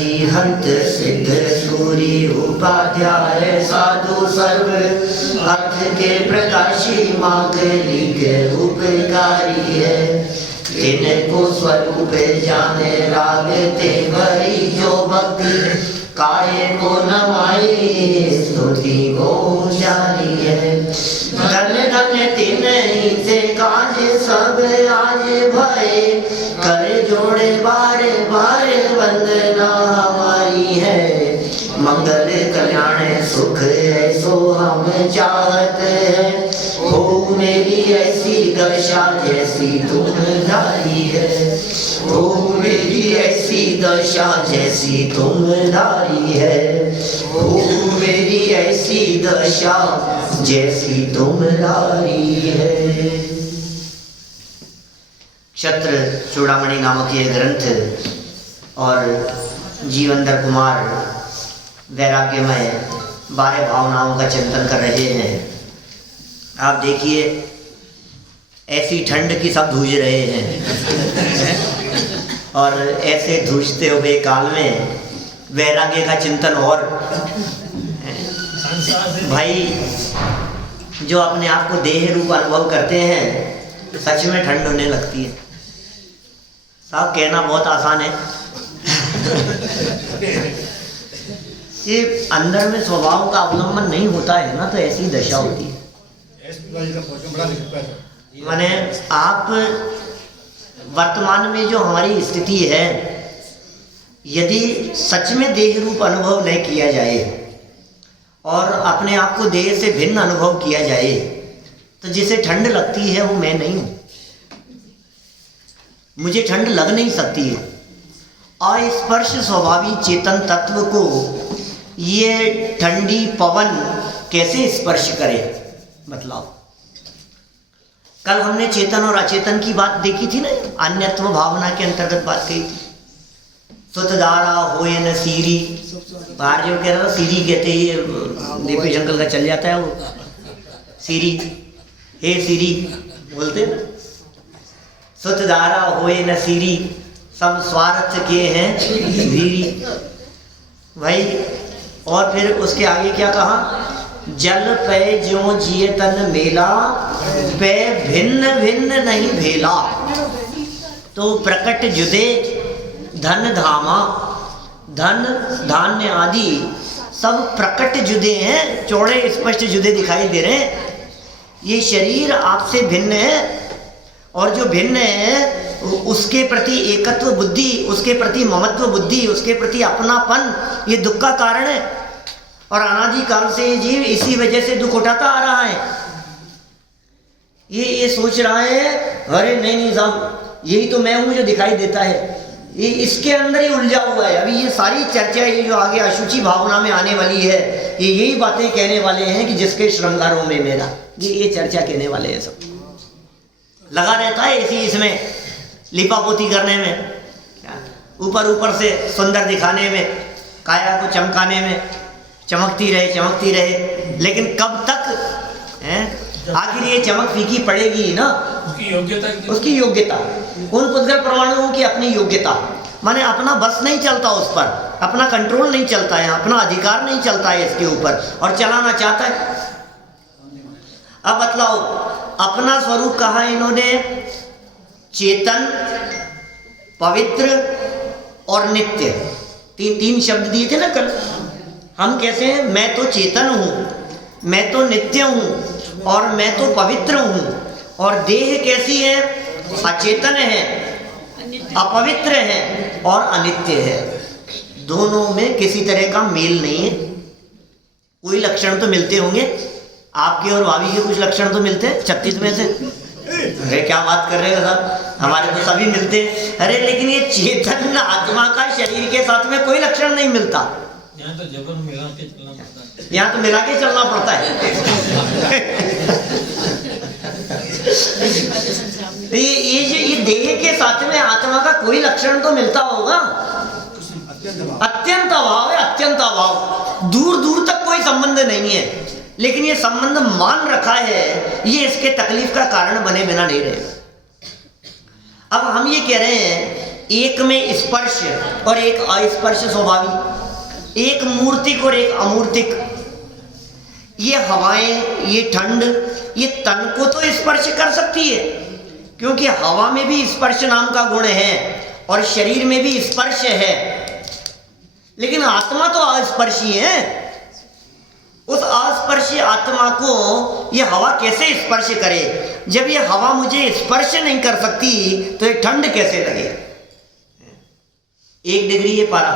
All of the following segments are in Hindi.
अरिहंत सिद्ध सूरी उपाध्याय साधु सर्व अर्थ के प्रकाशी मांगलिक उपकारी है। इनको स्वरूप जाने लागते वही जो भक्ति काय को नमाई स्तुति को जानी है। धन धन तीन से काज सब आज भय कर जोड़े बारे बारे वंदना हमारी है। मंगल कल्याण सुख ऐसो हम चाहते हैं। हो मेरी ऐसी दशा जैसी तुम धारी है। हो मेरी ऐसी दशा जैसी तुम धारी है। हो मेरी ऐसी दशा जैसी तुम धारी है। क्षत्र चूड़ामणि नामक ये ग्रंथ और जीवनधर कुमार वैराग्यमय 12 भावनाओं का चिंतन कर रहे हैं। आप देखिए ऐसी ठंड की सब धूज रहे हैं और ऐसे धूजते हुए काल में वैराग्य का चिंतन। और भाई जो अपने आप को देह रूप अनुभव करते हैं सच में ठंड होने लगती है। साहब कहना बहुत आसान है, ये अंदर में स्वभाव का अवलंबन नहीं होता है ना तो ऐसी दशा होती है। माने आप वर्तमान में जो हमारी स्थिति है, यदि सच में देह रूप अनुभव नहीं किया जाए और अपने आप को देह से भिन्न अनुभव किया जाए तो जिसे ठंड लगती है वो मैं नहीं हूँ। मुझे ठंड लग नहीं सकती है। अस्पर्श स्वभावी चेतन तत्व को ये ठंडी पवन कैसे स्पर्श करे बतलाओ। कल हमने चेतन और अचेतन की बात देखी थी ना, अन्यत्व भावना के अंतर्गत बात कही थी। सुतधारा होए न सीरी, बाहर जो कह रहा था सीरी कहते ही दीपे जंगल का चल जाता है वो सीरी, हे सीरी बोलते ना। सुतधारा होए न सीरी, सब स्वार्थ के हैं धीरी भाई। और फिर उसके आगे क्या कहा, जल पे ज्यों जिए तन मेला, पे भिन्न भिन्न नहीं भेला। तो प्रकट जुदे धन धामा, धन धान्य आदि सब प्रकट जुदे हैं, चौड़े स्पष्ट जुदे दिखाई दे रहे हैं। ये शरीर आपसे भिन्न है और जो भिन्न है उसके प्रति एकत्व बुद्धि, उसके प्रति ममत्व बुद्धि, उसके प्रति अपनापन, ये दुख का कारण है। और अनादि काल से ये जीव इसी वजह से दुख उठाता आ रहा है। ये सोच रहा है अरे नहीं साहब यही तो मैं हूं जो दिखाई देता है। ये इसके अंदर ही उलझा हुआ है। अभी ये सारी चर्चा ये जो आगे अशुचि भावना में आने वाली है, ये यही बातें कहने वाले हैं कि जिसके श्रृंगारों में मेरा, ये चर्चा कहने वाले हैं। सब लगा रहता है इसी इसमें लिपापोती करने में, ऊपर ऊपर से सुंदर दिखाने में, काया को चमकाने में, चमकती रहे। लेकिन कब तक है? आखिर ये चमक फीकी पड़ेगी ना। उसकी योग्यता उन पुद्गल परमाणुओं की अपनी योग्यता, माने अपना बस नहीं चलता उस पर, अपना कंट्रोल नहीं चलता है, अपना अधिकार नहीं चलता है इसके ऊपर, और चलाना चाहता है। अब बतलाओ, अपना स्वरूप कहा इन्होंने चेतन, पवित्र और नित्य। तीन शब्द दिए थे ना कल। हम कैसे हैं, मैं तो चेतन हूँ, मैं तो नित्य हूँ और मैं तो पवित्र हूँ। और देह कैसी है, अचेतन है, अपवित्र है और अनित्य है। दोनों में किसी तरह का मेल नहीं है। कोई लक्षण तो मिलते होंगे, आपके और भाभी के कुछ लक्षण तो मिलते हैं 36 में से। अरे क्या बात कर रहे हो साहब, हमारे तो सभी मिलते हैं। अरे लेकिन ये चेतन आत्मा का शरीर के साथ में कोई लक्षण नहीं मिलता। यहाँ तो जबर मिला के चलना पड़ता है, यहाँ तो मिला के चलना पड़ता है। ये देह के साथ में आत्मा का कोई लक्षण तो मिलता होगा। अत्यंत अभाव है, अत्यंत अभाव। दूर दूर तक कोई संबंध नहीं है, लेकिन ये संबंध मान रखा है, ये इसके तकलीफ का कारण बने बिना नहीं रहेगा। अब हम ये कह रहे हैं एक में स्पर्श और एक अस्पर्श स्वाभाविक, एक मूर्तिक और एक अमूर्तिक। ये हवाएं, ये ठंड, ये तन को तो स्पर्श कर सकती है, क्योंकि हवा में भी स्पर्श नाम का गुण है और शरीर में भी स्पर्श है, लेकिन आत्मा तो अस्पर्शी है। उस अस्पर्शी आत्मा को ये हवा कैसे स्पर्श करे? जब ये हवा मुझे स्पर्श नहीं कर सकती तो ये ठंड कैसे लगे? 1 डिग्री ये पारा,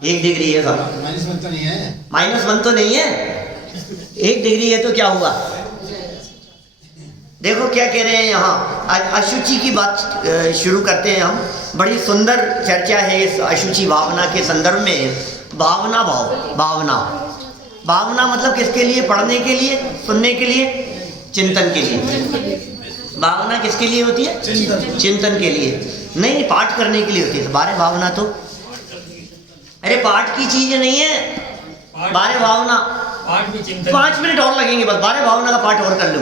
1 डिग्री है सब, -1 तो नहीं है, -1 तो नहीं है, 1 डिग्री है तो क्या हुआ? देखो क्या कह रहे हैं यहाँ। अशुचि की बात शुरू करते हैं हम। बड़ी सुंदर चर्चा है इस अशुचि भावना के संदर्भ में। भावना भाव, भावना, भावना मतलब किसके लिए? पढ़ने के लिए, सुनने के लिए, चिंतन के लिए। भावना किसके लिए होती है? चिंतन के लिए, नहीं पाठ करने के लिए होती है। बारे भावना तो, अरे पाठ की चीज नहीं है बारे भावना। 5 मिनट और लगेंगे बस, बारे भावना का पाठ और कर लो,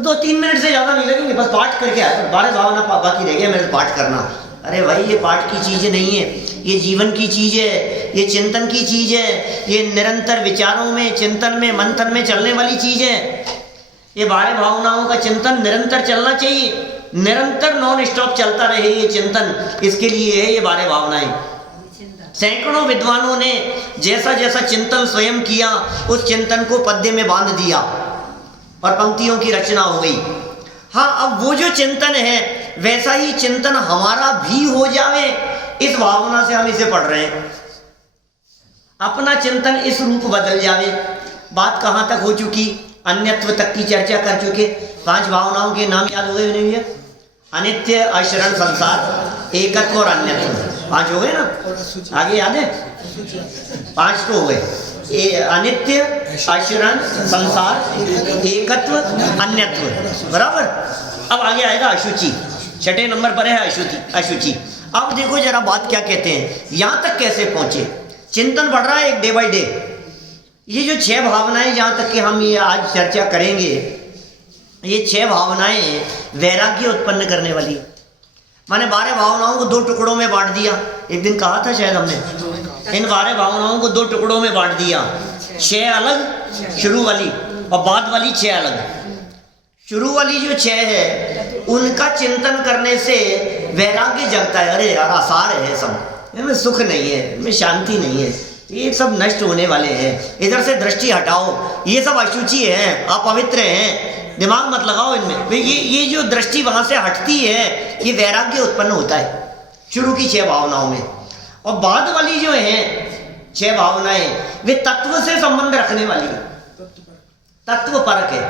2-3 मिनट से ज्यादा नहीं लगेंगे, बस पाठ करके आए। बारे भावना बाकी रह गया मेरे पाठ करना। अरे भाई ये पाठ की चीज नहीं है, ये जीवन की चीज है, ये चिंतन की चीज है, ये निरंतर विचारों में, चिंतन में, मंथन में चलने वाली चीज है। ये बारे भावनाओं का चिंतन निरंतर चलना चाहिए, निरंतर नॉन स्टॉप चलता रहे ये चिंतन, इसके लिए है ये बारे भावनाएं। सैकड़ों विद्वानों ने जैसा जैसा चिंतन स्वयं किया, उस चिंतन को पद्य में बांध दिया और पंक्तियों की रचना हो गई। हाँ, अब वो जो चिंतन है वैसा ही चिंतन हमारा भी हो जावे, इस भावना से हम इसे पढ़ रहे हैं। अपना चिंतन इस रूप बदल जावे। बात कहाँ तक हो चुकी? अन्यत्व तक की चर्चा कर चुके। 5 भावनाओं के नाम याद हो गए नहीं भैया? अनित्य, अशरण, संसार, एकत्व और अन्यत्व। 5 हो गए ना? आगे याद है? 5 तो हो गए। अनित्य, अशरण, संसार, एकत्व, अन्यत्व, बराबर। अब आगे आएगा अशुचि। 6 नंबर पर है अशुचि। अब देखो जरा बात क्या कहते हैं, यहां तक कैसे पहुंचे। चिंतन बढ़ रहा है एक डे बाय डे। ये जो 6 भावनाएं जहां तक कि हम ये आज चर्चा करेंगे, ये 6 भावनाएं वैराग्य उत्पन्न करने वाली। माने 12 भावनाओं को 2 टुकड़ों में बांट दिया। एक दिन कहा था शायद हमने, इन 12 भावनाओं को 2 टुकड़ों में बांट दिया। 6 अलग शुरू वाली और बाद वाली 6 अलग। शुरू वाली जो 6 है उनका चिंतन करने से वैराग्य जगता है। अरे यार आसार है सब, इनमें सुख नहीं है, इनमें शांति नहीं है, ये सब नष्ट होने वाले हैं, इधर से दृष्टि हटाओ, ये सब अशुचि हैं, अपवित्र हैं, दिमाग मत लगाओ इनमें। ये जो दृष्टि वहां से हटती है, ये वैराग्य उत्पन्न होता है शुरू की 6 भावनाओं में। और बाद वाली जो है 6 भावनाएं, वे तत्व से संबंध रखने वाली है, तत्व परक है।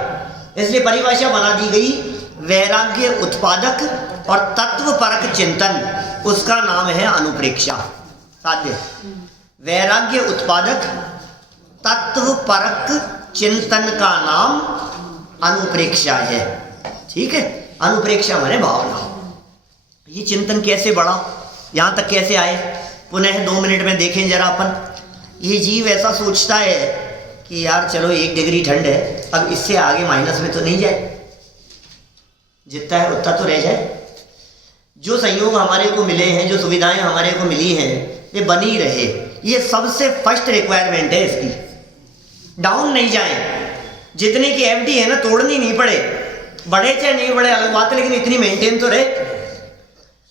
इसलिए परिभाषा बना दी गई, वैराग्य उत्पादक और तत्व परक चिंतन, उसका नाम है अनुप्रेक्षा। साध्य वैराग्य उत्पादक तत्व परक चिंतन का नाम अनुप्रेक्षा है। ठीक है, अनुप्रेक्षा माने भावना। ये चिंतन कैसे बढ़ा, यहां तक कैसे आए, पुनः 2 मिनट में देखें जरा अपन। ये जीव ऐसा सोचता है कि यार चलो 1 डिग्री ठंड है, अब इससे आगे माइनस में तो नहीं जाए, जितना है उतना तो रह जाए। जो संयोग हमारे को मिले हैं, जो सुविधाएं हमारे को मिली हैं, ये बनी रहे, ये सबसे फर्स्ट रिक्वायरमेंट है इसकी। डाउन नहीं जाए। जितने की एफडी है ना, तोड़नी नहीं पड़े, बढ़े चाहे नहीं बढ़े अलग बात है, लेकिन इतनी मेंटेन तो रहे।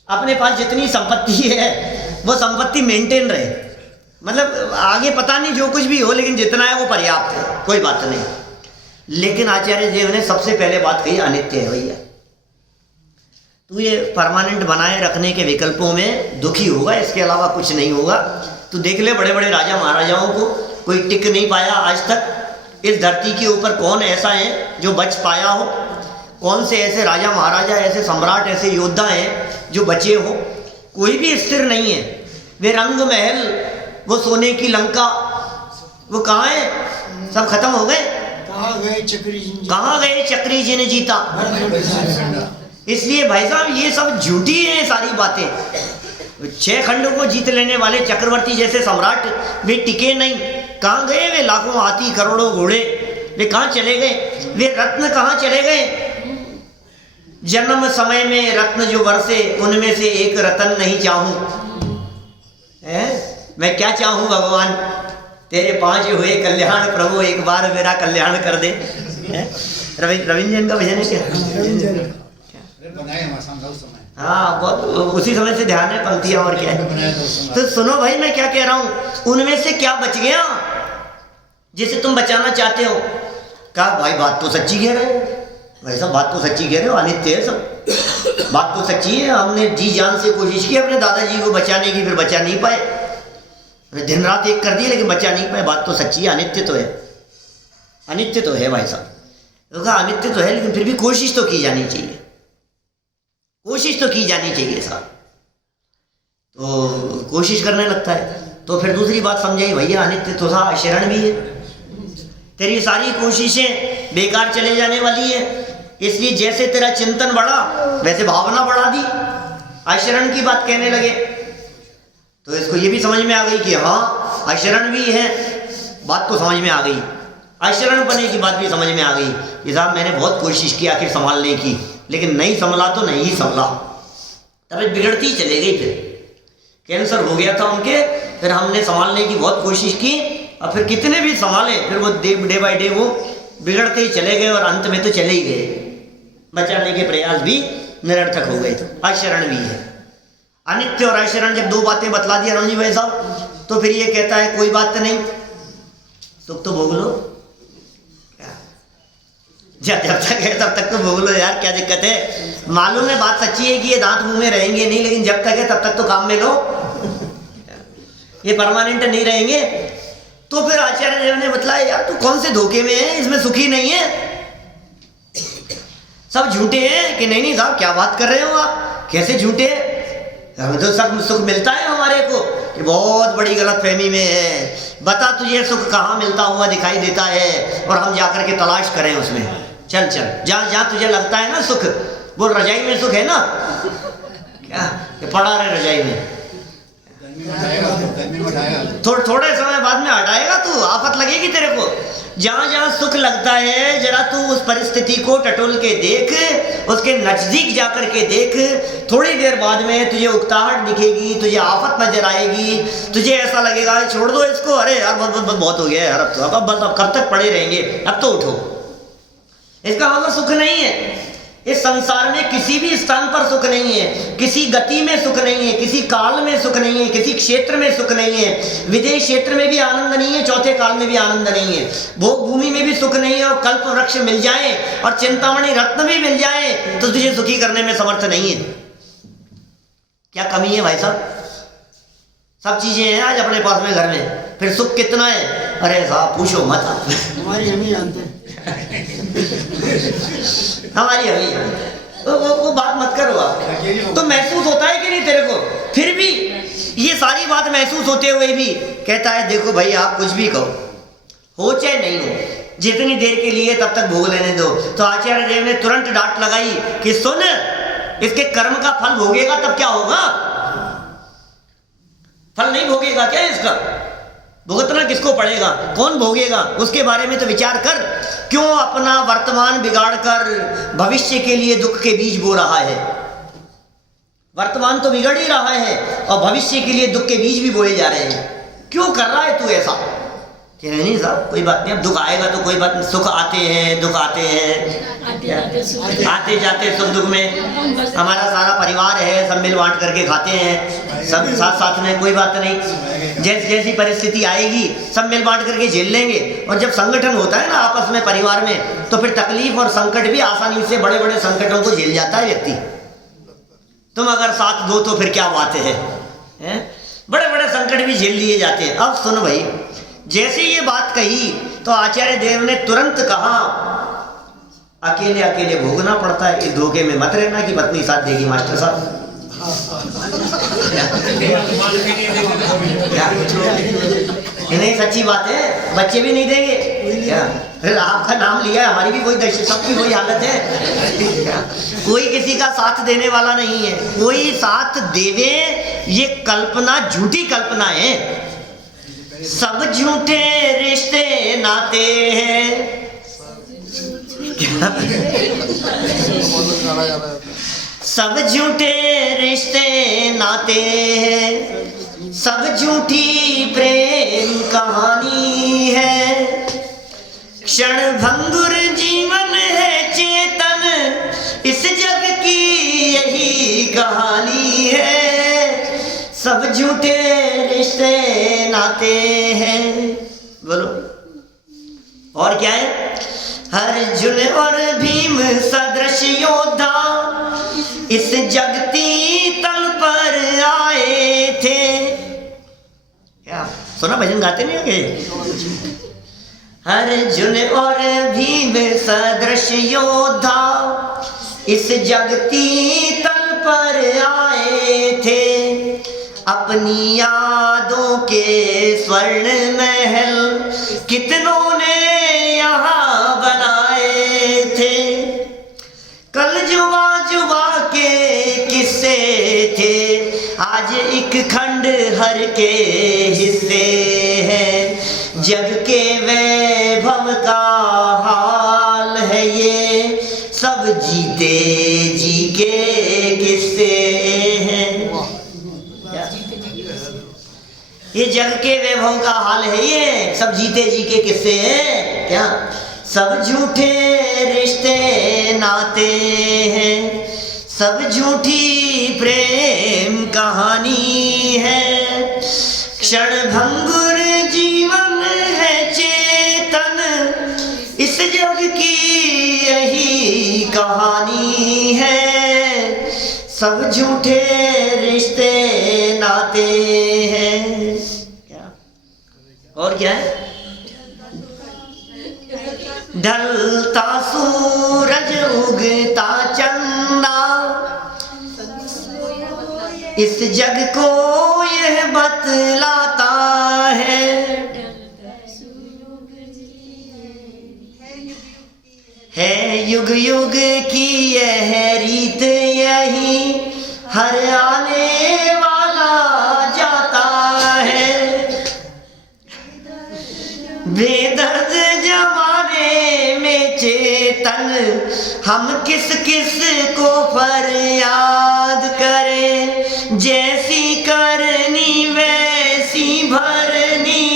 अपने पास जितनी संपत्ति है वो संपत्ति मेंटेन रहे, मतलब आगे पता नहीं जो कुछ भी हो, लेकिन जितना है वो पर्याप्त है, कोई बात नहीं। लेकिन आचार्य देव ने सबसे पहले बात कही अनित्य है भैया, तू ये परमानेंट बनाए रखने के विकल्पों में दुखी होगा, इसके अलावा कुछ नहीं होगा। तू देख ले बड़े बड़े राजा महाराजाओं को, कोई टिक नहीं पाया आज तक। इस धरती के ऊपर कौन ऐसा है जो बच पाया हो? कौन से ऐसे राजा महाराजा, ऐसे सम्राट, ऐसे योद्धा हैं जो बचे हो? कोई भी स्थिर नहीं है। वे रंग महल, वो सोने की लंका, वो कहाँ है? सब खत्म हो गए। कहाँ गए चक्री जिन जीता? इसलिए भाई साहब ये सब झूठी है सारी बातें। 6 खंड को जीत लेने वाले चक्रवर्ती जैसे सम्राट वे टिके नहीं। कहाँ गए वे लाखों हाथी, करोड़ों घोड़े? वे कहाँ चले गए? वे रत्न कहाँ चले गए? जन्म समय में रत्न जो बरसे उनमें से एक रतन नहीं चाहूं। मैं क्या चाहूं भगवान, तेरे पांच हुए कल्याण प्रभु एक बार मेरा कल्याण कर दे। रविंद्र का भजन है क्या? हाँ, बहुत उसी समय से ध्यान है पंक्तियां और क्या है। तो सुनो भाई मैं क्या कह रहा हूं, उनमें से क्या बच गया जिसे तुम बचाना चाहते हो? कहा भाई बात तो सच्ची कह रहे हो, भाई साहब बात तो सच्ची कह रहे हो, अनित्य है सब, बात तो सच्ची है। हमने जी जान से कोशिश की अपने दादाजी को बचाने की, फिर बचा नहीं पाए, दिन रात एक कर दी लेकिन बचा नहीं पाए। बात तो सच्ची है, अनित्य तो है, अनित्य तो है भाई साहब। तो कहा अनित्य तो है लेकिन फिर भी कोशिश तो की जानी चाहिए, कोशिश तो की जानी चाहिए साहब। तो कोशिश करने लगता है। तो फिर दूसरी बात समझाई, भैया अनित्य तो था, अशरण भी है, तेरी सारी कोशिशें बेकार चले जाने वाली है। इसलिए जैसे तेरा चिंतन बढ़ा वैसे भावना बढ़ा दी, अशरण की बात कहने लगे। तो इसको ये भी समझ में आ गई कि हाँ अशरण भी है, बात तो समझ में आ गई, अशरण बने की बात भी समझ में आ गई कि साहब मैंने बहुत कोशिश की आखिर संभालने की, लेकिन नहीं संभला तो नहीं संभला, तबीयत बिगड़ती चले गई। फिर कैंसर हो गया था उनके, फिर हमने संभालने की बहुत कोशिश की और फिर कितने भी संभाले फिर वो डे बाय डे वो बिगड़ते ही चले गए और अंत में तो चले ही गए, बचाने के प्रयास भी निरर्थक हो गए। अशरण भी है, अनित्य और अशरण जब दो बातें बतला दी अरुण जी भाई साहब, तो फिर ये कहता है कोई बात नहीं, सुख तो भोग लो, जब तक है तब तक तो भोग लो यार, क्या दिक्कत है। मालूम है बात सच्ची है कि ये दांत मुंह में रहेंगे नहीं, लेकिन जब तक है तब तक तो काम में लो, ये परमानेंट नहीं रहेंगे। तो फिर आचार्य देव ने बतलाया यार तू कौन से धोखे में है, इसमें सुखी नहीं है, सब झूठे हैं। कि नहीं साहब क्या बात कर रहे हो आप, कैसे झूठे, हमें तो सब सुख मिलता है हमारे को, कि बहुत बड़ी गलतफहमी में है। बता तुझे सुख कहाँ मिलता हुआ दिखाई देता है और हम जाकर के तलाश करें उसमें। चल चल जहाँ जहाँ तुझे लगता है ना सुख, वो रजाई में सुख है ना, क्या ये पड़ा रहे रजाई में, थोड़े समय बाद में हटाएगा तू, आफत लगेगी तेरे को। जहां जहां सुख लगता है जरा तू उस परिस्थिति को टटोल के देख, उसके नजदीक जाकर के देख, थोड़ी देर बाद में तुझे उकताहट दिखेगी, तुझे आफत नजर आएगी, तुझे ऐसा लगेगा छोड़ दो इसको, अरे यार बहुत हो गया यार, अब तो अब कब तक पड़े रहेंगे, अब तो उठो। इसका मतलब सुख नहीं है, इस संसार में किसी भी स्थान पर सुख नहीं है, किसी गति में सुख नहीं है, किसी काल में सुख नहीं है, किसी क्षेत्र में सुख नहीं है। विदेश क्षेत्र में भी आनंद नहीं है, चौथे काल में भी आनंद नहीं है, भोग भूमि में भी सुख नहीं है। और कल्प वृक्ष मिल जाए और चिंतामणि रत्न भी मिल जाए तो तुझे सुखी करने में समर्थ नहीं है। क्या कमी है भाई साहब, सब चीजें हैं आज अपने पास में घर में, फिर सुख कितना है, अरे साहब पूछो मत, हमारी हम ही जानते हैं हमारी अभी वो बात मत करो आप। तो महसूस होता है कि नहीं तेरे को, फिर भी ये सारी बात महसूस होते हुए भी कहता है देखो भाई आप कुछ भी कहो, हो चाहे नहीं हो, जितनी देर के लिए तब तक भोग लेने दो। तो आचार्य देव ने तुरंत डांट लगाई कि सुन, इसके कर्म का फल भोगेगा तब क्या होगा, फल नहीं भोगेगा क्या, इसका भुगतना किसको पड़ेगा, कौन भोगेगा, उसके बारे में तो विचार कर। क्यों अपना वर्तमान बिगाड़ कर भविष्य के लिए दुख के बीज बो रहा है। वर्तमान तो बिगड़ ही रहा है और भविष्य के लिए दुख के बीज भी बोए जा रहे हैं। क्यों कर रहा है तू ऐसा? नहीं साहब कोई बात नहीं, अब दुख आएगा तो कोई बात नहीं, सुख आते हैं दुख आते हैं, आते जाते सुख दुख में हमारा सारा परिवार है, सब मिल बांट करके खाते हैं, सब साथ साथ में, कोई बात नहीं। जैसी जैसी परिस्थिति आएगी सब मिल बांट करके झेल लेंगे। और जब संगठन होता है ना आपस में परिवार में, तो फिर तकलीफ और संकट भी आसानी से, बड़े बड़े संकटों को झेल जाता है व्यक्ति। तुम अगर साथ दो तो फिर क्या बात है, बड़े बड़े संकट भी झेल लिए जाते हैं। अब सुन भाई, जैसे ये बात कही तो आचार्य देव ने तुरंत कहा अकेले अकेले भोगना पड़ता है, इस धोखे में मत रहना कि पत्नी साथ देगी मास्टर साहब। नहीं सच्ची बात है, बच्चे भी नहीं देंगे क्या? फिर आपका नाम लिया, हमारी भी कोई दशा, सबकी वही हालत है। कोई किसी का साथ देने वाला नहीं है, कोई साथ देवे ये कल्पना, झूठी कल्पना है। सब झूठे रिश्ते नाते हैं, सब झूठे रिश्ते नाते हैं, सब झूठी प्रेम कहानी है, क्षण भंगुर जीवन है चेतन, इस जग की यही कहानी है, सब झूठे रिश्ते नाते हैं। बोलो और क्या है? अर्जुन और भीम सदृश योद्धा इस जगती तल पर आए थे। क्या सुना? भजन गाते नहीं होंगे? अर्जुन और भीम सदृश योद्धा इस जगती तल पर आए थे, अपनी यादों के स्वर्ण महल कितनों ने यहाँ बनाए थे, कल जुबा जुबा के किस्से थे, आज एक खंड हर के हिस्से हैं, जग के वैभव का हाल है ये, सब जीते जी के किस्से हैं। ये जग के वैभव का हाल है ये, सब जीते जी के किस्से हैं। क्या? सब झूठे रिश्ते नाते हैं, सब झूठी प्रेम कहानी है, क्षण भंगुर जीवन है चेतन, इस जग की यही कहानी है, सब झूठे रिश्ते नाते हैं। क्या और क्या है? ढलता सूरज उगता चंदा, इस जग को यह बतलाता है युग युग की यह रीत, यही हर आने वाला जाता है, बेदर्द जमाने में चेतन, हम किस किस को फरियाद करें, जैसी करनी वैसी भरनी,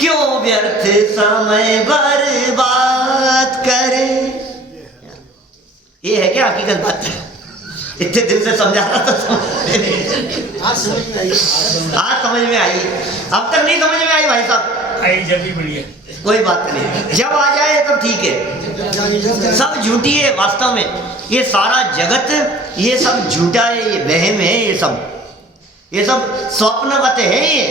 क्यों व्यर्थ समय बर्बाद करें। ये है क्या हकीकत बात? इतने दिन से समझा रहा था, आज समझ में आई। आज समझ में आई, अब तक नहीं समझ में आई भाई साहब। आई जब भी बढ़िया, कोई बात नहीं, जब आ जाए तब ठीक है। सब झूठी है वास्तव में, ये सारा जगत ये सब झूठा है, ये वहम है, ये सब स्वप्नवत है। ये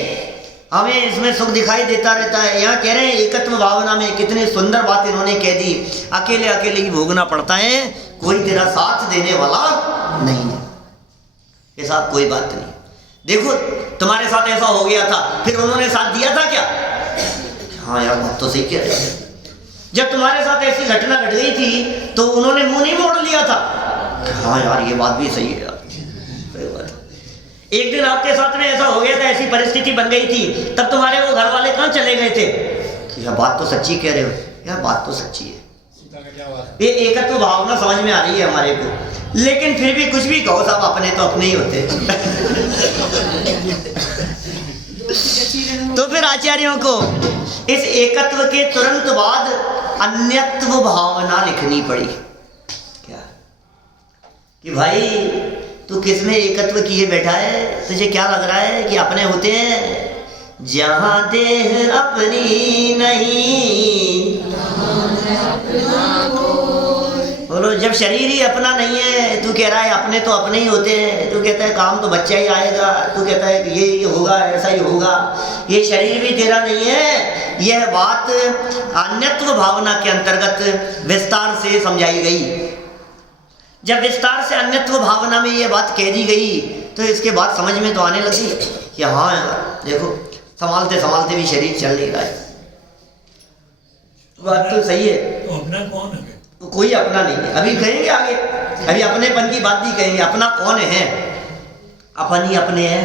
हमें इसमें सुख दिखाई देता रहता है। यहाँ कह रहे हैं एकत्व भावना में कितनी सुंदर बात इन्होंने कह दी, अकेले अकेले ही भोगना पड़ता है, कोई तेरा साथ देने वाला नहीं है। ये साहब कोई बात नहीं, देखो तुम्हारे साथ ऐसा हो गया था, फिर उन्होंने साथ दिया था क्या? हाँ यार बात तो सही कह रहे हैं। जब तुम्हारे साथ ऐसी घटना घट गई थी तो उन्होंने मुंह नहीं मोड़ लिया था? हाँ यार ये बात भी सही है यार, सही बात। एक दिन आपके साथ में ऐसा हो गया था, ऐसी परिस्थिति बन गई थी, तब तुम्हारे वो घर वाले कहाँ चले गए थे? यार बात तो सच्ची कह रहे हो, यार बात तो सच्ची है। ये एकत्व भावना समझ में आ रही है हमारे को, लेकिन फिर भी कुछ भी कहो साहब, अपने तो अपने ही होते। तो फिर आचार्यों को इस एकत्व के तुरंत बाद अन्यत्व भावना लिखनी पड़ी। क्या कि भाई तू किसमें एकत्व किए बैठा है? तुझे क्या लग रहा है कि अपने होते हैं? जहां देह अपनी नहीं, बोलो जब शरीर ही अपना नहीं है, तू कह रहा है अपने तो अपने ही होते हैं, तू कहता है काम तो बच्चा ही आएगा, तू कहता है कि ये होगा ऐसा ही होगा, ये शरीर भी तेरा नहीं है। यह बात अन्यत्व भावना के अंतर्गत विस्तार से समझाई गई। जब विस्तार से अन्यत्व भावना में ये बात कह दी गई तो इसके बाद समझ में तो आने लगी कि हाँ यार देखो संभालते संभालते भी शरीर चल नहीं रहा है। बात तो सही है। तो अपना कौन है? तो कोई अपना नहीं है। अभी कहेंगे आगे, अभी अपनेपन की बात नहीं कहेंगे। अपना कौन है? अपन ही अपने हैं।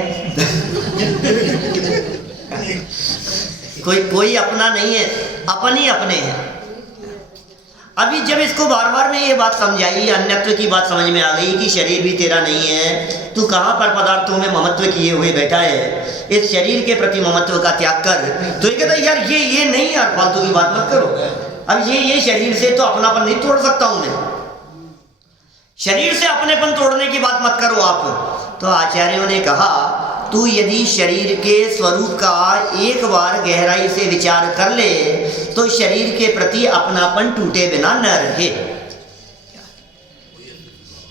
कोई अपना नहीं है, अपन ही अपने हैं। अभी जब इसको बार बार में ये बात समझाई, अन्यत्व की बात समझ में आ गई कि शरीर भी तेरा नहीं है, तू कहाँ पर पदार्थों में ममत्व किए हुए बैठा है, इस शरीर के प्रति ममत्व का त्याग कर। तो ये कहता है यार ये नहीं यार, फालतू की बात मत करो। अब ये शरीर से तो अपनापन नहीं तोड़ सकता हूं मैं, शरीर से अपनेपन तोड़ने की बात मत करो आप। तो आचार्यों ने कहा तू यदि शरीर के स्वरूप का एक बार गहराई से विचार कर ले तो शरीर के प्रति अपनापन टूटे बिना न रहे।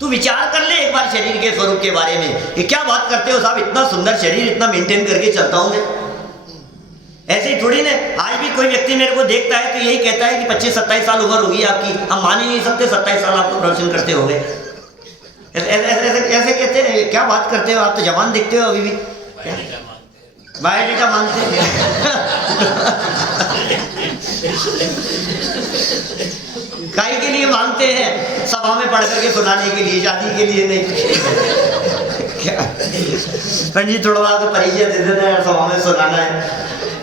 तू विचार कर ले एक बार शरीर के स्वरूप के बारे में कि क्या बात करते हो साहब, इतना सुंदर शरीर इतना मेंटेन करके चलता हूं मैं। ऐसे ही थोड़ी ना, आज भी कोई व्यक्ति मेरे को देखता है तो यही कहता है कि 25-27 साल उम्र होगी आपकी, हम मान ही नहीं सकते 27 साल आपको प्रवचन करते हो गए। ऐसे कहते हैं, क्या बात करते हो आप, तो जवान दिखते हो अभी भी। बायोडेटा मांगते हैं काय के लिए मांगते हैं, सभा में पढ़ करके सुनाने के लिए, शादी के लिए नहीं। क्या पंडित थोड़ा सा परिचय दे देना है, सभा में सुनाना है,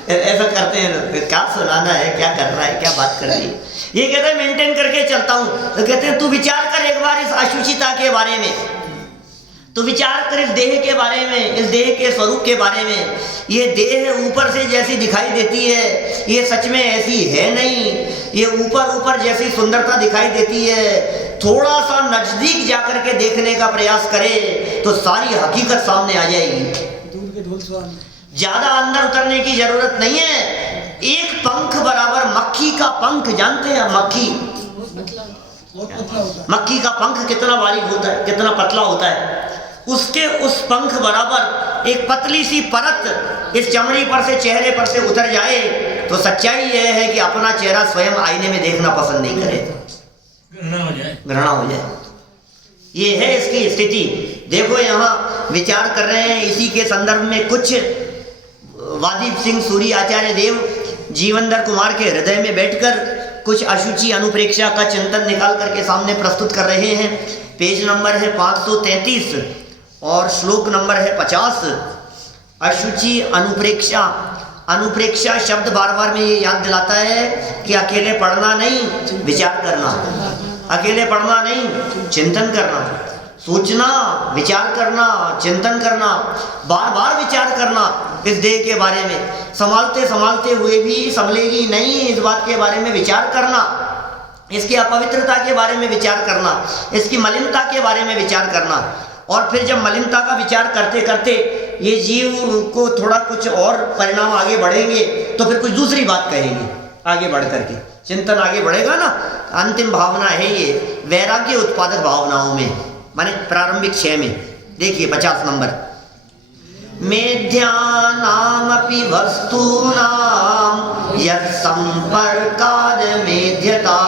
ऐसा करते हैं। क्या सुनाना है, क्या करना है, क्या बात करनी है। ये कहते हैं मेंटेन करके चलता हूं, तो कहते हैं तू विचार कर एक बार इस अशुचिता के बारे में, तो विचार कर इस देह के बारे में, इस देह के स्वरूप के बारे में। ये देह ऊपर से जैसी दिखाई देती है ये सच में ऐसी है नहीं, ये ऊपर जैसी सुंदरता दिखाई देती है, थोड़ा सा नजदीक जाकर के देखने का प्रयास करे तो सारी हकीकत सामने आ जाएगी। ज्यादा अंदर उतरने की जरूरत नहीं है। एक पंख बराबर, मक्खी का पंख जानते हैं, मक्खी का पंख कितना बारीक होता है, कितना पतला होता है, उसके उस पंख बराबर एक पतली सी परत इस चमड़ी पर से, चेहरे पर से उतर जाए तो सच्चाई यह है कि अपना चेहरा स्वयं आईने में देखना पसंद नहीं करे, घृणा हो जाए। ये है इसकी स्थिति। देखो यहाँ विचार कर रहे हैं, इसी के संदर्भ में कुछ वादीप सिंह सूरी आचार्य देव जीवनधर कुमार के हृदय में बैठकर कुछ अशुचि अनुप्रेक्षा का चिंतन निकाल करके सामने प्रस्तुत कर रहे हैं। पेज नंबर है 533 और श्लोक नंबर है 50। अशुचि अनुप्रेक्षा, अनुप्रेक्षा शब्द बार बार में ये याद दिलाता है कि अकेले पढ़ना नहीं, विचार करना, अकेले पढ़ना नहीं, चिंतन करना, सोचना, विचार करना, चिंतन करना, बार बार विचार करना इस देह के बारे में। संभालते संभालते हुए भी संभलेगी नहीं, इस बात के बारे में विचार करना, इसकी अपवित्रता के बारे में विचार करना, इसकी मलिनता के बारे में विचार करना। और फिर जब मलिनता का विचार करते करते ये जीव को थोड़ा कुछ और परिणाम आगे बढ़ेंगे तो फिर कुछ दूसरी बात कहेंगे आगे बढ़ करके, चिंतन आगे बढ़ेगा ना। अंतिम भावना है ये वैराग्य उत्पादक भावनाओं में, माने प्रारंभिक 6 में। देखिए 50 नंबर, मेध्यानामपि वस्तूनां यत् संपर्काद मेध्यता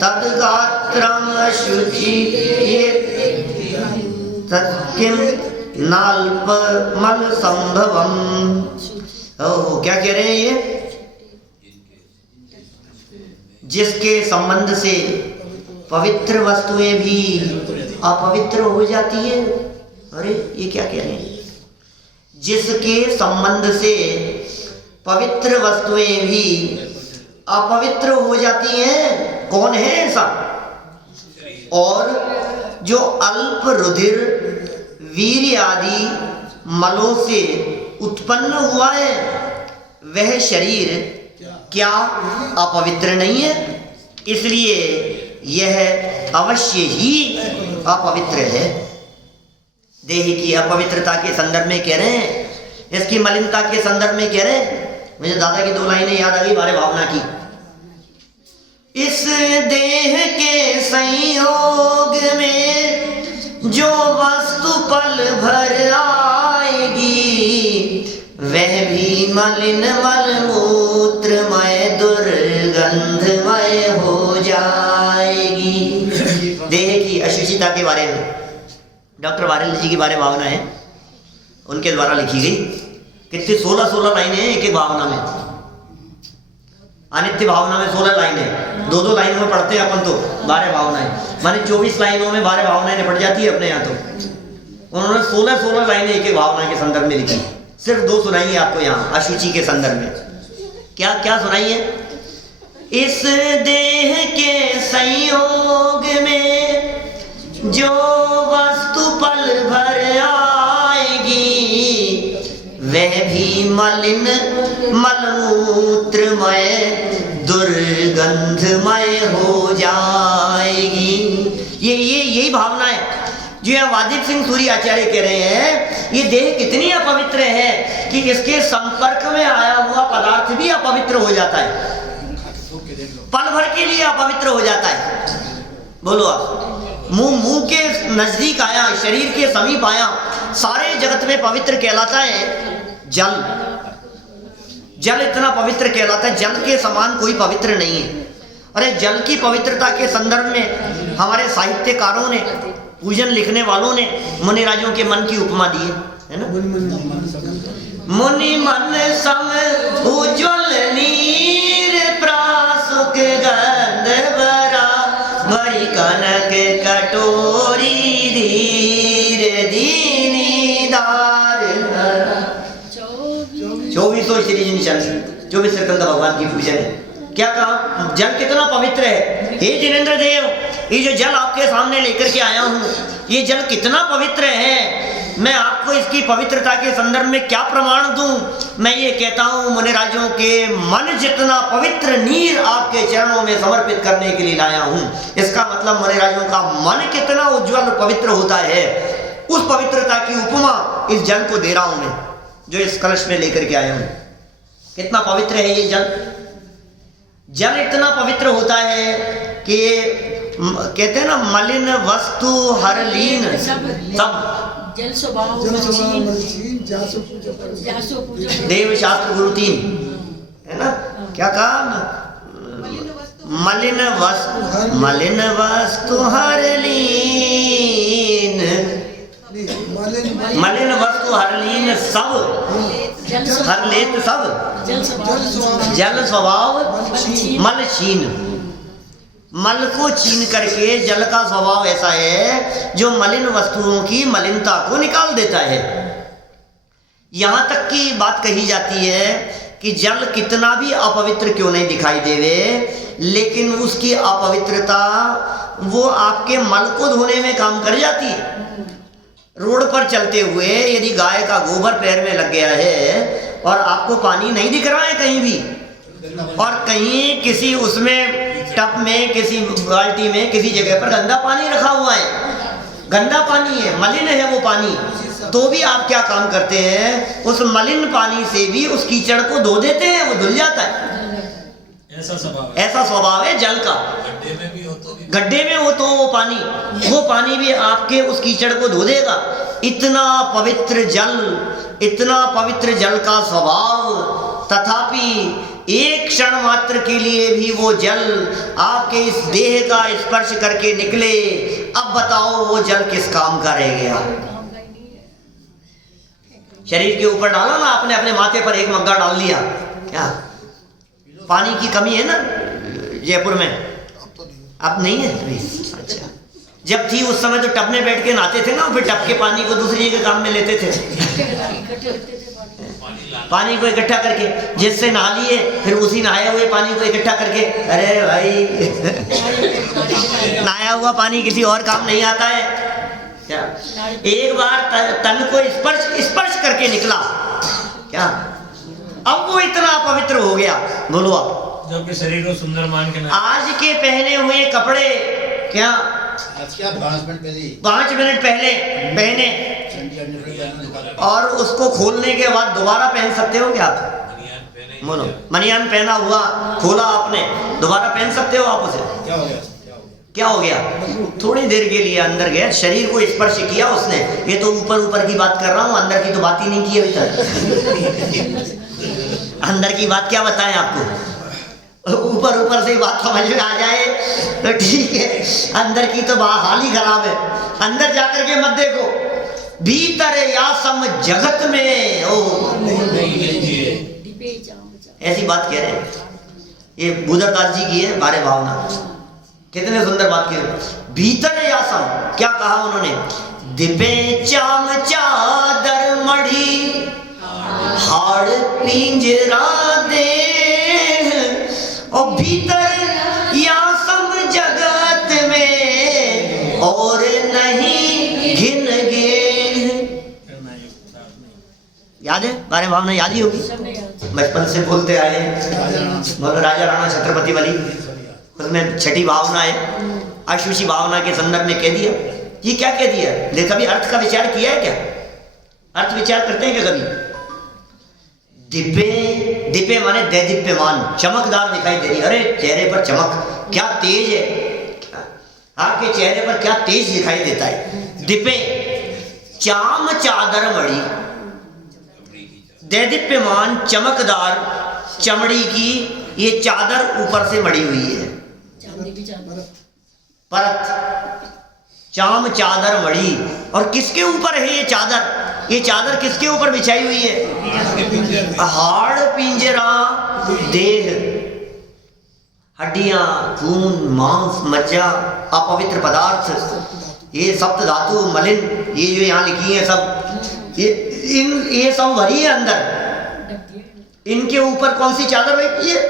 तद्गात्रं अशुचियेत् तत्किं नाल्पमल संभवम्। ओह, क्या कह रहे हैं ये? जिसके संबंध से पवित्र वस्तुएं भी अपवित्र हो जाती है। अरे ये क्या कह रहे हैं? जिसके संबंध से पवित्र वस्तुएं भी अपवित्र हो जाती हैं, कौन है ऐसा? और जो अल्प रुधिर वीर्य आदि मलों से उत्पन्न हुआ है वह शरीर क्या अपवित्र नहीं है? इसलिए यह अवश्य ही अपवित्र है। देह की अपवित्रता के संदर्भ में कह रहे हैं, इसकी मलिनता के संदर्भ में कह रहे हैं। मुझे दादा की 2 लाइनें याद आ गई बारे भावना की। इस देह के संयोग में जो वस्तु पल भर आएगी वह भी मलिन मलमूत्रमय दुर्गंधमय हो जाएगी। देह की अशुचिता के बारे में डॉक्टर वारिल जी की बारे भावना है, उनके द्वारा लिखी गई। कितनी 16 लाइनें हैं एक एक भावना में। अनित्य भावना में 16 लाइनें, 2 लाइनों में पढ़ते हैं अपन तो 12 भावनाएं, माने 24 लाइनों में 12 भावनाएं निपट जाती है अपने यहाँ। तो उन्होंने 16 लाइनें एक एक भावना के संदर्भ में लिखी। सिर्फ 2 सुनाई है आपको यहाँ अशुचि के संदर्भ में। क्या क्या सुनाई है? इस देह के संयोग में जो वस्तु पल भर आएगी वह भी मलिन मलमूत्रमय दुर्गंधमय हो जाएगी। यही भावना है जो यहाँ वाजिद सिंह सूरी आचार्य कह रहे हैं। ये देह कितनी अपवित्र है कि इसके संपर्क में आया हुआ पदार्थ भी अपवित्र हो जाता है, पल भर के लिए अपवित्र हो जाता है। बोलो आप, मुंह के नजदीक आया, शरीर के समीप आया, सारे जगत में पवित्र कहलाता है जल। जल इतना पवित्र कहलाता है, जल के समान कोई पवित्र नहीं है। अरे जल की पवित्रता के संदर्भ में हमारे साहित्यकारों ने, पूजन लिखने वालों ने मुनिराजों के मन की उपमा दी है ना। मुनि मन सम उज्ज्वल नीर प्रासुक गंध भरा भरी कनक कटोरी धीर दीनीदार। 2400 श्री जिन चंद 24 स्कंद भगवान की पूजन है। क्या कहा, जल कितना पवित्र है। हे जिनेंद्र देव, ये जो जल आपके सामने लेकर के आया हूँ, ये जल कितना पवित्र है। मैं आपको इसकी पवित्रता के संदर्भ में क्या प्रमाण दूं। मैं ये कहता हूँ मुनिराजों के मन जितना पवित्र नीर आपके चरणों में समर्पित करने के लिए लाया हूँ। इसका मतलब मुनिराजों का मन कितना उज्जवल पवित्र होता है, उस पवित्रता की उपमा इस जल को दे रहा हूं मैं, जो इस कलश में लेकर के आया हूं। कितना पवित्र है ये जल। जल इतना पवित्र होता है कि कहते हैं ना, मलिन वस्तु हर लीन सब जल स्वभाव देव शास्त्र गुरु 3 है ना। क्या कहा, मलिन वस्तु हर लीन, मलिन वस्तु हर लीन सब हर लेत सब जल स्वभाव मल छीन। मल को छीन करके जल का स्वभाव ऐसा है जो मलिन वस्तुओं की मलिनता को निकाल देता है। यहां तक की बात कही जाती है कि जल कितना भी अपवित्र क्यों नहीं दिखाई देवे, लेकिन उसकी अपवित्रता वो आपके मल को धोने में काम कर जाती है। रोड पर चलते हुए यदि गाय का गोबर पैर में लग गया है और आपको पानी नहीं दिख रहा है कहीं भी, और कहीं किसी उसमें टब में, किसी बाल्टी में, किसी जगह पर गंदा पानी रखा हुआ है, गंदा पानी है, मलिन है वो पानी, तो भी आप क्या काम करते हैं, उस मलिन पानी से भी उस कीचड़ को धो देते हैं, वो धुल जाता है। ऐसा स्वभाव है जल का। गड्ढे में हो तो वो पानी भी आपके उस कीचड़ को धो देगा। इतना पवित्र जल का स्वभाव, तथापि एक क्षण मात्र के लिए भी वो जल आपके इस देह का स्पर्श करके निकले, अब बताओ वो जल किस काम का रह गया। शरीर के ऊपर डाला ना आपने, अपने माथे पर एक मग्गा डाल लिया, क्या पानी की कमी है ना जयपुर में? अब नहीं है। अच्छा, जब थी उस समय तो टब में बैठ के नहाते थे ना, फिर टब के पानी को दूसरी जगह काम में लेते थे, पानी को इकट्ठा करके, जिससे नहा लिए फिर उसी नहाए हुए पानी को इकट्ठा करके, अरे भाई नहाया हुआ पानी किसी और काम नहीं आता है क्या? एक बार तन को स्पर्श करके निकला क्या, अब वो इतना पवित्र हो गया। बोलो आप, जबकि शरीर को सुंदर मान के आज के पहने हुए कपड़े क्या 5 मिनट पहले पहने और उसको खोलने के बाद दोबारा पहन सकते हो क्या आप? बोलो, मनियान पहना हुआ खोला आपने, दोबारा पहन सकते हो आप उसे? क्या हो गया? थोड़ी देर के लिए अंदर गया, शरीर को स्पर्श किया उसने। ये तो ऊपर की बात कर रहा हूँ, अंदर की तो बात ही नहीं की अभी तक। अंदर की बात क्या बताएं आपको? ऊपर से बात समझ में आ जाए तो ठीक है, अंदर की तो बात हाल ही खराब है। अंदर जाकर के मत देखो, भीतर या सम जगत में ओ ऐसी बात कह रहे हैं। ये बुद्धदास जी की है बारे भावना, कितने सुंदर बात की। भीतर या सम क्या कहा उन्होंने? दिपे चाम चादर मढ़ी हाड़ पिंजरा दे, और भीतर याद है? 12 भावना याद ही होगी, बचपन से बोलते आए हैं। मगर राजा राणा छत्रपति वाली उसमें छठी भावना है, अशुचि भावना के संदर्भ में कह दिया। ये क्या कह दिया? देख, कभी अर्थ का विचार किया है क्या? अर्थ विचार करते हैं क्या कभी? दिव्य, दिव्य माने दैदीप्यमान, चमकदार दिखाई दे रही। अरे चेहरे पर चमक, क्या तेज है आपके चेहरे पर, क्या तेज दिखाई देता है। दिव्य, चाम चादर मणि, दैदीप्यमान चमकदार चमड़ी की ये चादर ऊपर से मड़ी हुई है। परत, चाम चादर मड़ी। और किसके ऊपर है ये चादर? ये चादर किसके ऊपर बिछाई हुई है? हाड़ पिंजरा देह, हड्डियां, खून, मांस, मज्जा, अपवित्र पदार्थ, ये सप्त धातु, मलिन, ये जो यहाँ लिखी है सब, ये सब भरी है अंदर। इनके ऊपर कौन सी चादर बैठी है?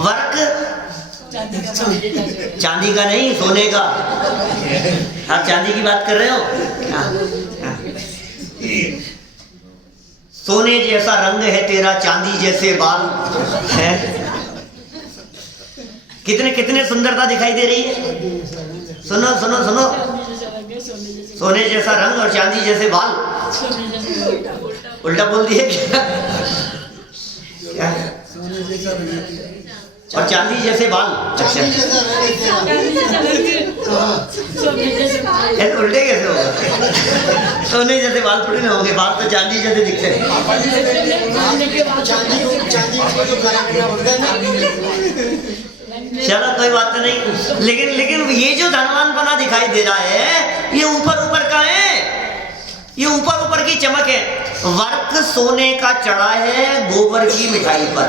वर्क, चांदी का नहीं, सोने का। आप चांदी की बात कर रहे हो? सोने जैसा रंग है तेरा, चांदी जैसे बाल है। कितने कितने सुंदरता दिखाई दे रही है। सुनो सुनो सुनो, सोने जैसा रंग और चांदी जैसे बाल। उल्टा बोल दिए क्या? और चांदी जैसे बाल। अच्छा, ऐसे उल्टे कैसे होगा? सोने जैसे बाल थोड़ी ना होंगे, बाल तो चांदी जैसे दिखते हैं। चलो कोई बात नहीं, लेकिन ये जो धनवानपना दिखाई दे रहा है, ये ऊपर ऊपर का है, ये ऊपर ऊपर की चमक है। वर्क सोने का चढ़ा है गोबर की मिठाई पर,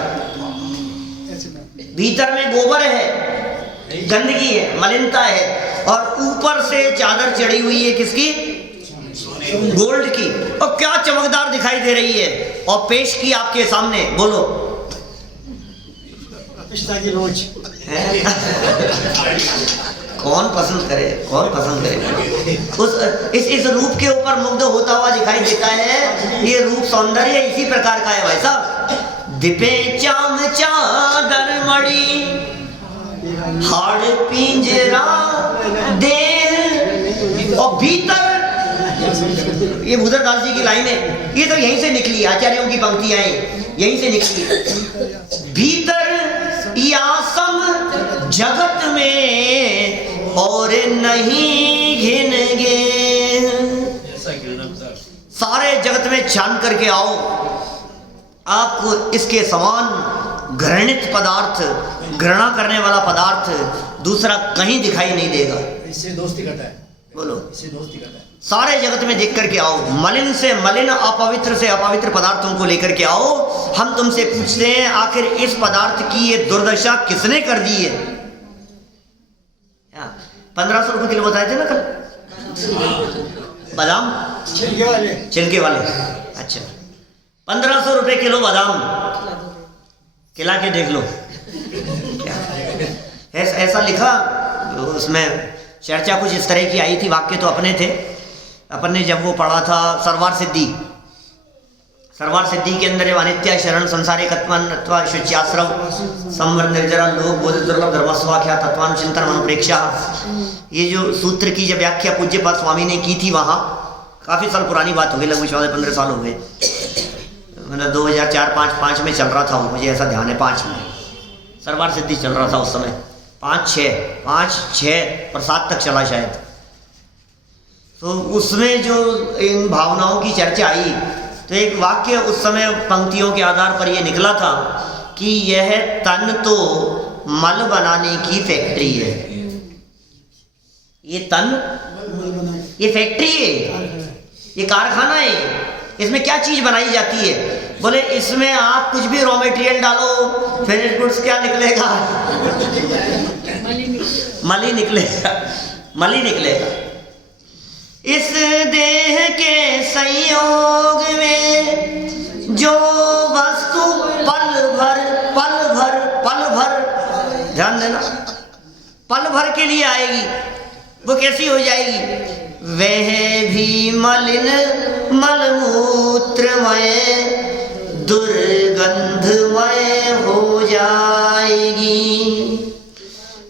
भीतर में गोबर है, गंदगी है, मलिनता है, और ऊपर से चादर चढ़ी हुई है किसकी? गोल्ड की। और क्या चमकदार दिखाई दे रही है। और पेश की आपके सामने, बोलो कौन पसंद करे, कौन पसंद करे? उस इस रूप के ऊपर मुग्ध होता हुआ दिखाई देता है। ये रूप सौंदर्य इसी प्रकार का है भाई साहब। दिपे चाम चादर मड़ी, हाड़ पिंजरा देह। और भीतर, ये भूधरदास जी की लाइन है, ये तो यहीं से निकली, आचार्यों की पंक्तियां यहीं से निकली। भीतर यासम जगत में और नहीं घिनगे। सारे जगत में छान करके आओ, आपको इसके समान घृणित पदार्थ, घृणा करने वाला पदार्थ दूसरा कहीं दिखाई नहीं देगा। इससे दोस्ती करता है, बोलो, इससे दोस्ती करता है। सारे जगत में देख करके आओ, मलिन से मलिन, अपवित्र से अपवित्र पदार्थों को लेकर के आओ। हम तुमसे पूछते हैं, आखिर इस पदार्थ की ये दुर्दशा किसने कर दी है? 1500 रुपए किलो बताए थे ना कल, बादाम छिलके वाले। अच्छा, 1500 रुपए किलो बादाम खिला के देख लो। ऐसा लिखा उसमें, चर्चा कुछ इस तरह की आई थी, वाक्य तो अपने थे, अपन ने जब वो पढ़ा था सरवार सिद्धि, सरवार सिद्धि के अंदर अनित्य शरण संसारे कत्वन अथवा शुच्याश्रव संवर निर्जरा लोक बोध दुर्लभ धर्मस्वाख्या तत्वान चिंतन अनुप्रेक्षा, ये जो सूत्र की जब व्याख्या पूज्य पाद स्वामी ने की थी, वहाँ काफ़ी साल पुरानी बात हो गई, लगभग 14-15 साल हो गए, मतलब 2004-5 में चल रहा था वो, मुझे ऐसा ध्यान है 5 में सरवार सिद्धि चल रहा था उस समय, 5-6 और 7 तक चला शायद। तो उसमें जो इन भावनाओं की चर्चा आई, तो एक वाक्य उस समय पंक्तियों के आधार पर यह निकला था कि यह तन तो मल बनाने की फैक्ट्री है। ये तन, ये फैक्ट्री है, ये कारखाना है, इसमें क्या चीज बनाई जाती है? बोले इसमें आप कुछ भी रॉ मटेरियल डालो, फिनिश गुड्स क्या निकलेगा? मली निकलेगा, मली निकलेगा। इस देह के संयोग में जो वस्तु पल भर ध्यान देना, पल भर के लिए आएगी, वो कैसी हो जाएगी? वह भी मलिन मलमूत्रमय दुर्गंधमय हो जाएगी।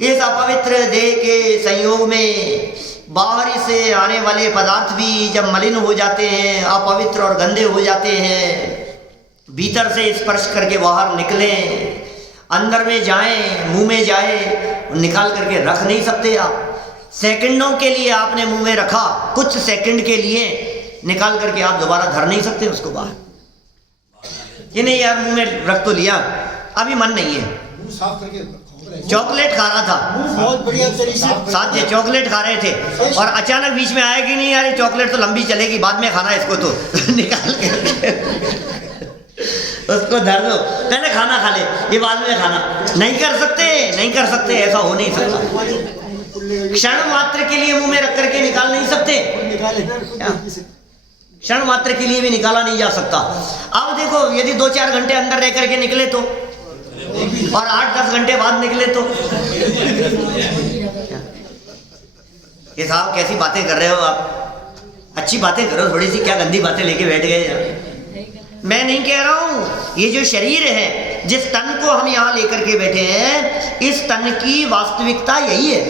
इस अपवित्र देह के संयोग में बाहर से आने वाले पदार्थ भी जब मलिन हो जाते हैं, अपवित्र और गंदे हो जाते हैं, भीतर से स्पर्श करके बाहर निकलें, अंदर में जाएं, मुंह में जाए, निकाल करके रख नहीं सकते आप। सेकंडों के लिए आपने मुंह में रखा, कुछ सेकंड के लिए निकाल करके आप दोबारा धर नहीं सकते उसको बाहर। ये नहीं यार मुंह में रख तो लिया, अभी मन नहीं है। मुंह साफ करके चॉकलेट खा रहा था, बहुत बढ़िया तरीके से साथ ये चॉकलेट खा रहे थे और अचानक बीच में आया कि नहीं यार ये चॉकलेट तो लंबी चलेगी, बाद में खाना इसको तो निकाल के उसको धर दो, पहले खाना खा ले, ये बाद में खाना। नहीं कर सकते, नहीं कर सकते, ऐसा हो नहीं सकता। क्षण मात्र के लिए मुंह में रख करके निकाल नहीं सकते, क्षण मात्र के लिए भी निकाला नहीं जा सकता। अब देखो यदि 2-4 घंटे अंदर रह करके निकले तो, और 8-10 घंटे बाद निकले तो। ये साहब कैसी बातें कर रहे हो आप, अच्छी बातें करो थोड़ी सी, क्या गंदी बातें लेके बैठ गए यार। मैं नहीं कह रहा हूं, ये जो शरीर है, जिस तन को हम यहाँ लेकर के बैठे हैं, इस तन की वास्तविकता यही है,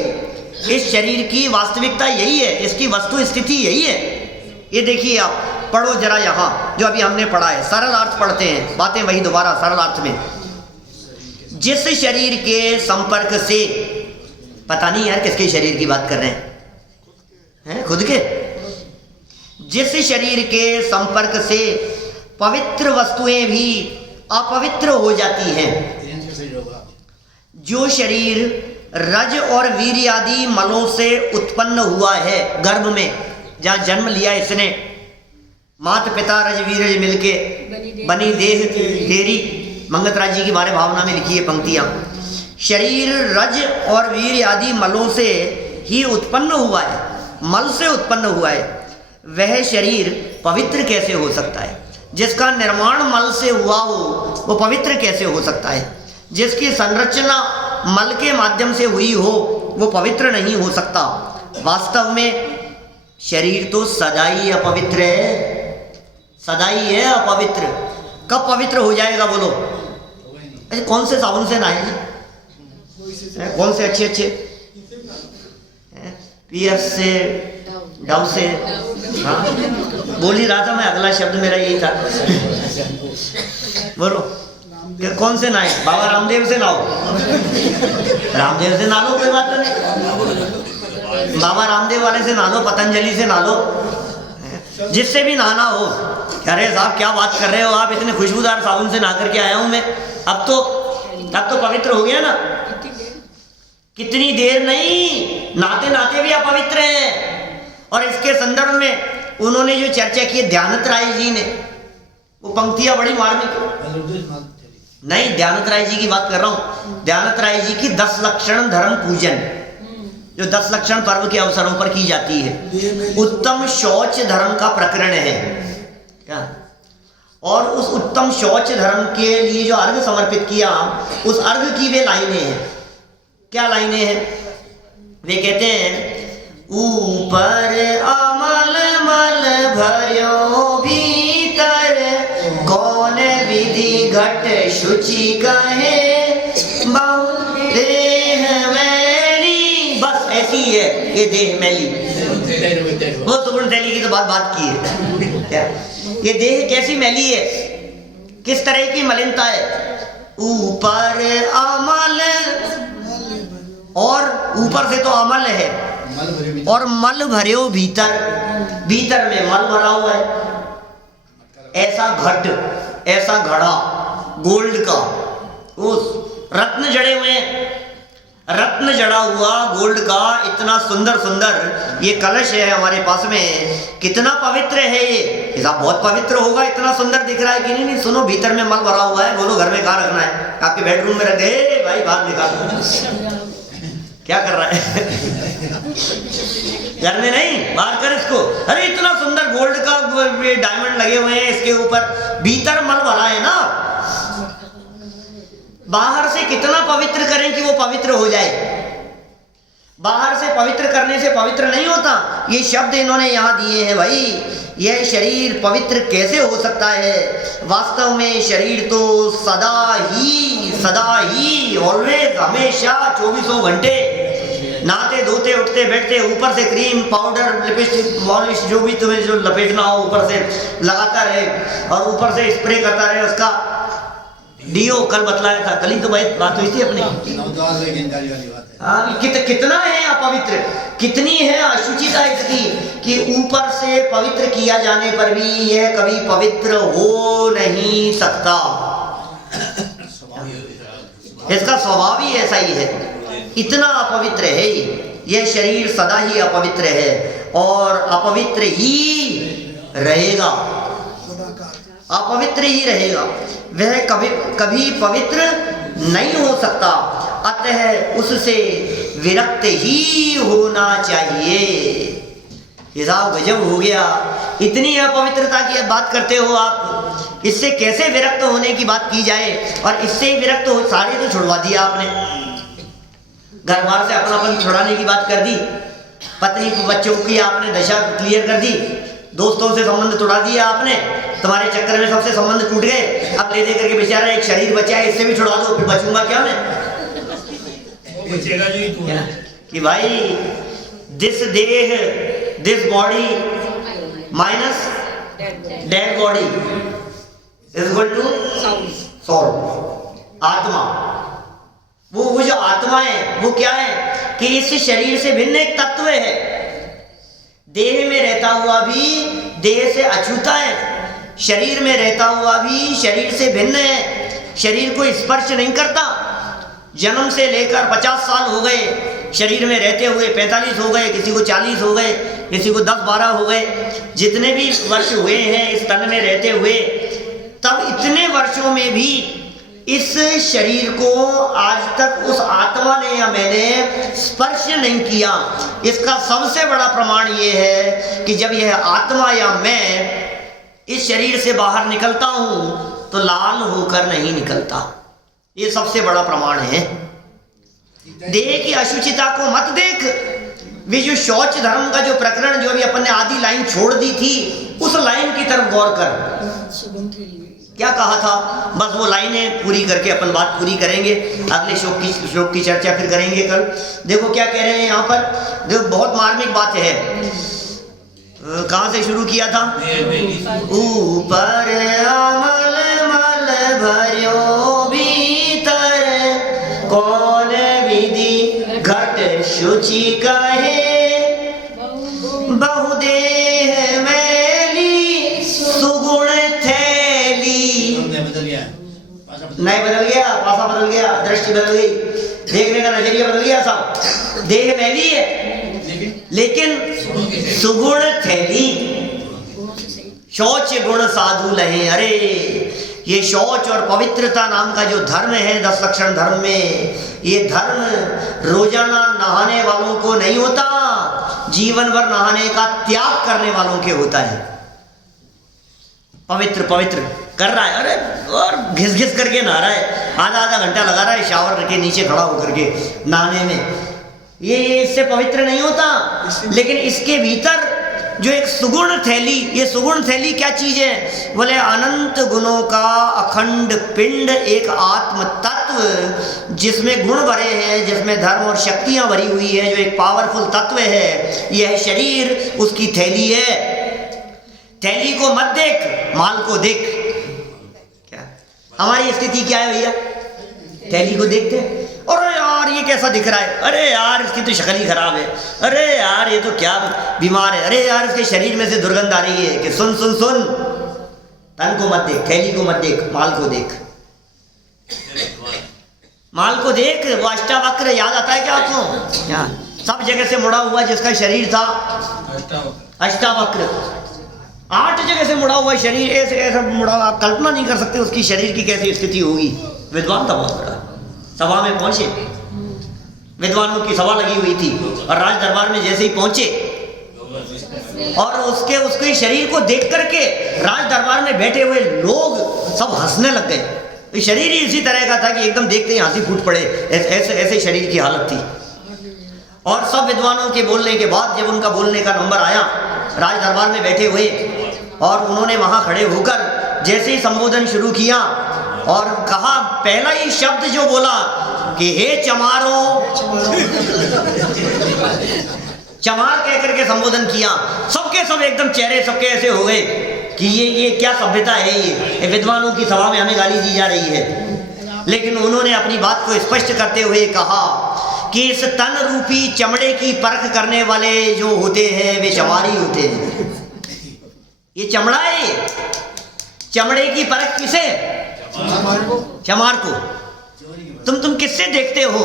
इस शरीर की वास्तविकता यही है, इसकी वस्तु स्थिति यही है। ये देखिए आप पढ़ो जरा यहाँ जो अभी हमने पढ़ा है, सरल अर्थ पढ़ते हैं, बातें वही दोबारा सरल अर्थ में। जिस शरीर के संपर्क से, पता नहीं यार किसके शरीर की बात कर रहे हैं, खुद के। जिस शरीर के संपर्क से पवित्र वस्तुएं भी अपवित्र हो जाती हैं, जो शरीर रज और वीर्य आदि मलों से उत्पन्न हुआ है, गर्भ में जहाँ जन्म लिया इसने, माता पिता रज वीरज मिलके बनी देह तेरी, मंगतराज जी की बारे भावना में लिखी है पंक्तियां। शरीर रज और वीर्य आदि मलों से ही उत्पन्न हुआ है, मल से उत्पन्न हुआ है, वह शरीर पवित्र कैसे हो सकता है? जिसका निर्माण मल से हुआ हो वो पवित्र कैसे हो सकता है? जिसकी संरचना मल के माध्यम से हुई हो वो पवित्र नहीं हो सकता। वास्तव में शरीर तो सदा ही अपवित्र है, सदा ही है अपवित्र। कब पवित्र हो जाएगा बोलो? अच्छा कौन से साबुन से नहाए जी? कौन से अच्छे पीएफ से, डव से? हाँ बोल ही रहा था मैं, अगला शब्द मेरा यही था। बोलो कौन से नहाए? बाबा रामदेव से नहाओ, रामदेव से नहा लो, कोई बात नहीं। बाबा रामदेव वाले से नहा लो, पतंजलि से नहा लो, जिससे भी नहाना हो। अरे साहब क्या बात कर रहे हो आप, इतने खुशबूदार साबुन से नहा करके आया हूं मैं, अब तो पवित्र हो गया ना। कितनी देर नहीं, नहाते नहाते भी अपवित्र हैं। और इसके संदर्भ में उन्होंने जो चर्चा की ध्यानत राय जी ने, वो पंक्तियां बड़ी मार्मिक। नहीं, ध्यानत राय जी की बात कर रहा हूं, ध्यानत राय जी की 10 लक्षण धर्म पूजन, जो 10 लक्षण पर्व के अवसरों पर की जाती है, उत्तम शौच धर्म का प्रकरण है क्या? और उस उत्तम शौच धर्म के लिए जो अर्घ समर्पित किया, उस अर्घ की वे लाइनें हैं। क्या लाइनें हैं? वे कहते हैं, ऊपर अमल मल भर्यो भीतर, कौन विधि घट शुचि कहे, बहु देह मैली। बस ऐसी है ये देह मैली। वो सुगुण शैली की तो बात की है क्या? ये देह कैसी मैली है, किस तरह की मलिनता है? ऊपर अमल, और ऊपर से तो अमल है, और मल भर्यो भीतर, भीतर में मल भरा हुआ है। ऐसा घट, ऐसा घड़ा गोल्ड का, उस रत्न जड़े हुए, रत्न जड़ा हुआ गोल्ड का इतना सुंदर सुंदर ये कलश है हमारे पास में। कितना पवित्र है ये साहब, बहुत पवित्र होगा, इतना सुंदर दिख रहा है कि नहीं? सुनो, भीतर में मल भरा हुआ है। बोलो घर में कहाँ रखना है? आपके बेडरूम में रख दे भाई, बाहर निकाल। क्या कर रहा है? घर में नहीं, बाहर कर इसको। अरे इतना सुंदर गोल्ड का डायमंड लगे हुए हैं इसके ऊपर, भीतर मल भरा है ना। बाहर से कितना पवित्र करें कि वो पवित्र हो जाए? बाहर से पवित्र करने से पवित्र नहीं होता। ये शब्द इन्होंने यहाँ दिए हैं भाई। यह शरीर पवित्र कैसे हो सकता है? वास्तव में शरीर तो सदा ही ऑलवेज, हमेशा 24 घंटे नहाते धोते उठते बैठते, ऊपर से क्रीम पाउडर लिपस्टिक पॉलिश जो भी तुम्हें जो लपेटना हो ऊपर से लगाता रहे, और ऊपर से स्प्रे करता रहे उसका डीओ। कल बतलाया था, कल ही तो बात हुई थी अपनी। हाँ, कितना है अपवित्र, कितनी है अशुचिता इसकी कि ऊपर से पवित्र किया जाने पर भी यह कभी पवित्र हो नहीं सकता। इसका स्वभाव ही ऐसा ही है, इतना अपवित्र है यह शरीर, सदा ही अपवित्र है और अपवित्र ही रहेगा, अपवित्र ही रहेगा। वह कभी पवित्र नहीं हो सकता, अतः उससे विरक्त ही होना चाहिए। हिसाब गजब हो गया। इतनी अपवित्रता की बात करते हो आप, इससे कैसे विरक्त होने की बात की जाए? और इससे ही विरक्त हो, सारे तो छुड़वा दिया आपने, घर बार से अपनापन छुड़ाने की बात कर दी, पत्नी बच्चों की आपने दशा क्लियर कर दी, दोस्तों से संबंध तोड़ा दिया आपने, तुम्हारे चक्कर में सबसे संबंध टूट गए। अब ले दे करके बेचारा एक शरीर बचा है, इससे भी छुड़ा दो, फिर बचूंगा क्या मैं? बचेगा जी तू कि भाई दिस देह, this body minus dead body is equal to soul, आत्मा। वो जो आत्मा है वो क्या है कि इस शरीर से भिन्न एक तत्व है, देह में रहता हुआ भी देह से अछूता है, शरीर में रहता हुआ भी शरीर से भिन्न है, शरीर को स्पर्श नहीं करता। जन्म से लेकर 50 साल हो गए शरीर में रहते हुए, 45 हो गए, किसी को 40 हो गए, किसी को 10-12 हो गए, जितने भी वर्ष हुए हैं इस तन में रहते हुए, तब इतने वर्षों में भी इस शरीर को आज तक उस आत्मा ने या मैंने स्पर्श नहीं किया। इसका सबसे बड़ा प्रमाण ये है कि जब यह आत्मा या मैं इस शरीर से बाहर निकलता हूं तो लाल होकर नहीं निकलता। ये सबसे बड़ा प्रमाण है। देह की अशुचिता को मत देख। वे जो शौच धर्म का जो प्रकरण जो अभी अपन ने आधी लाइन छोड़ दी थी, उस लाइन की तरफ गौर कर। क्या कहा था, बस वो लाइनें पूरी करके अपन बात पूरी करेंगे, अगले श्लोक की चर्चा फिर करेंगे कल। देखो क्या कह रहे हैं यहाँ पर, देखो बहुत मार्मिक बात है। कहाँ से शुरू किया था? ऊपर अमल मल भर्यो भीतर, कौन विधि घट शुचि कहे, बहुदेह मैली सुगुण नहीं बदल गया, पासा बदल गया, दृष्टि बदल गई, देखने का नजरिया बदल गया। सब देह मैली है लेकिन सुगुण थैली, शौच गुण साधु लहे। अरे ये शौच और पवित्रता नाम का जो धर्म है 10 लक्षण धर्म में, ये धर्म रोजाना नहाने वालों को नहीं होता, जीवन भर नहाने का त्याग करने वालों के होता है। पवित्र पवित्र कर रहा है, अरे और घिस घिस करके नहा रहा है, आधा घंटा लगा रहा है शावर के नीचे खड़ा होकर के नहाने में, ये इससे पवित्र नहीं होता। लेकिन इसके भीतर जो एक सुगुण थैली, ये सुगुण थैली क्या चीज है? बोले अनंत गुणों का अखंड पिंड, एक आत्म तत्व जिसमें गुण भरे हैं, जिसमें धर्म और शक्तियां भरी हुई है, जो एक पावरफुल तत्व है, यह शरीर उसकी थैली है। थैली को मत देख, माल को देख। क्या हमारी स्थिति क्या है भैया? थैली को देखते हैं, अरे यार ये कैसा दिख रहा है, अरे यार इसकी तो शक्ल ही खराब है, अरे यार ये तो क्या बीमार है, अरे यार इसके शरीर में से दुर्गंध आ रही है। कि सुन सुन सुन, तन को मत देख, थैली को मत देख, माल को देख। माल को देख। वो अष्टावक्र याद आता है क्या आपको? क्या सब जगह से मुड़ा हुआ जिसका शरीर था अष्टावक्र, 8 जगह से मुड़ा हुआ शरीर, ऐसे ऐसा मुड़ा, आप कल्पना नहीं कर सकते उसकी शरीर की कैसी स्थिति होगी। विद्वान था बहुत बड़ा, सभा में पहुंचे, विद्वानों की सभा लगी हुई थी, और राज दरबार में जैसे ही पहुंचे और उसके शरीर को देख करके राज दरबार में बैठे हुए लोग सब हंसने लग गए। शरीर ही इसी तरह का था कि एकदम देखते ही हंसी फूट पड़े, ऐसे शरीर की हालत थी। और सब विद्वानों के बोलने के बाद जब उनका बोलने का नंबर आया, राज दरबार में बैठे हुए, और उन्होंने वहां खड़े होकर जैसे ही संबोधन शुरू किया और कहा, पहला ही शब्द जो बोला कि हे चमारों, चमार कहकर के संबोधन किया, सबके सब एकदम चेहरे सबके ऐसे हो गए कि ये क्या सभ्यता है, ये विद्वानों की सभा में हमें गाली दी जा रही है। लेकिन उन्होंने अपनी बात को स्पष्ट करते हुए कहा कि इस तन रूपी चमड़े की परख करने वाले जो होते हैं वे चमारी होते हैं। ये चमड़ा है, चमड़े की परख किसे? चमार को। तुम किससे देखते हो?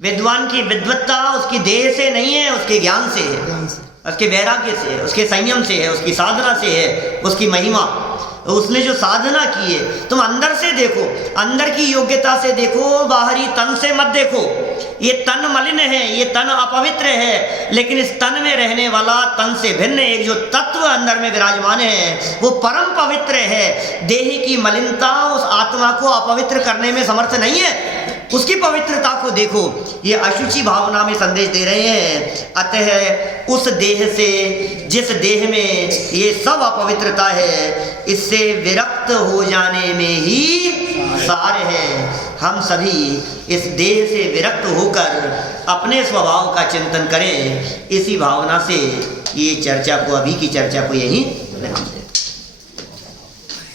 विद्वान की विद्वत्ता उसकी देह से नहीं है, उसके ज्ञान से है, उसके वैराग्य से है, उसके संयम से है, उसकी साधना से है, उसकी महिमा, उसने जो साधना की है। तुम अंदर से देखो, अंदर की योग्यता से देखो, बाहरी तन से मत देखो। ये तन मलिन है, ये तन अपवित्र है, लेकिन इस तन में रहने वाला, तन से भिन्न एक जो तत्व अंदर में विराजमान है वो परम पवित्र है। देह की मलिनता उस आत्मा को अपवित्र करने में समर्थ नहीं है, उसकी पवित्रता को देखो। ये अशुचि भावना में संदेश दे रहे हैं। अतः उस देह से, जिस देह में ये सब अपवित्रता है, इससे विरक्त हो जाने में ही सार है। हम सभी इस देह से विरक्त होकर अपने स्वभाव का चिंतन करें। इसी भावना से ये चर्चा को, अभी की चर्चा को यहीं